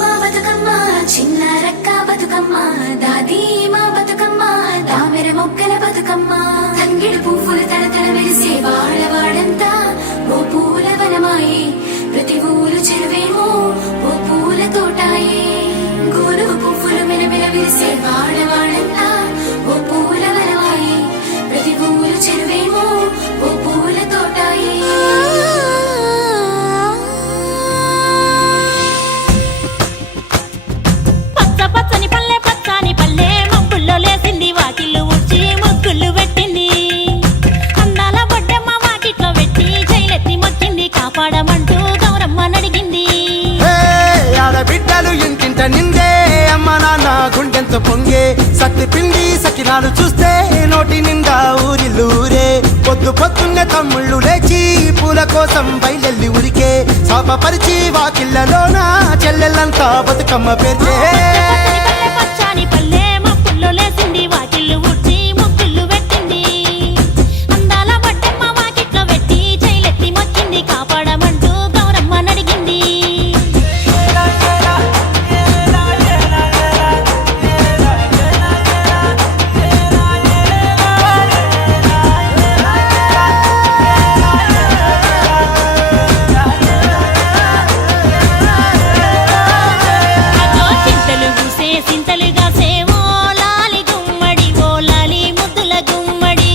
మా బతుకమ్మ చిన్న రక్క బతుకమ్మ దాది మా బతుకమ్మ దామెర మొక్కల బతుకమ్మ తంగిడు పువ్వులు తడతడ వెలిసే వాడవాడంతా ఓ పూల వనమాయే ప్రతి ఊరు చెరువేమో ఓ పూల తోటాయే గోనుగు పువ్వులు మెలమెల విరిసే వాడవాడంతా ఓ పూల వనమాయే ప్రతి ఊరు చెరువేమో ఓ పూల తోటాయే పచ్చని పల్లె పచ్చని పల్లె మబ్బుల్లో లేసింది వాకిళ్ళు ఊడ్చి ముగ్గులు పెట్టింది అందాల బొడ్డమ్మ వాకిట్లో పెట్టి జైలెత్తి మొక్కింది కాపాడమంటూ గౌరమ్మ నడిగింది ఆడబిడ్డలు ఇంటింట నిందే అమ్మ నాన్న గుండెంత పొంగే సత్తి పిండి సకినాలు చూస్తే నోటి నిండా ఊరిల్లూరే పొద్దున్నే తమ్ముళ్ళు లేచి పూల కోసం బయలెల్లి ఉరికే శాపపరిచి వాకిళ్ళలోన చెల్లెళ్ళంతా బతుకమ్మ పేర్చే పచ్చని పల్లె మబ్బుల్లో లేసింది వాకిళ్ళు ఊడ్చి ముగ్గులు పెట్టింది అందాల బొడ్డమ్మ వాకిట్లో పెట్టి జైలెత్తి మొక్కింది కాపాడమంటూ గౌరమ్మ నడిగింది సింతలుగా సేవో లాలి గుమ్మడి ఓ లాలి ముద్దుల గుమ్మడి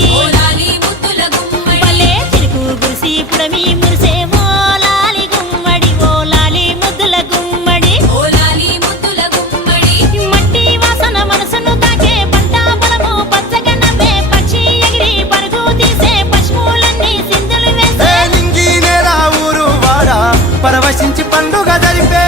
భలే చిరుకు గురిసి పుడమి మురిసేవో లాలి గుమ్మడి ఓ లాలి ముద్దుల గుమ్మడి మట్టి వాసన మనసును తాకే పంట పొలము పచ్చగా నవ్వే పక్షి ఎగిరి పరుగు తీసే పశువులన్నీ సింధులు వేసే నింగి నేల ఊరు వాడ పరవశించి పండుగ జరిపే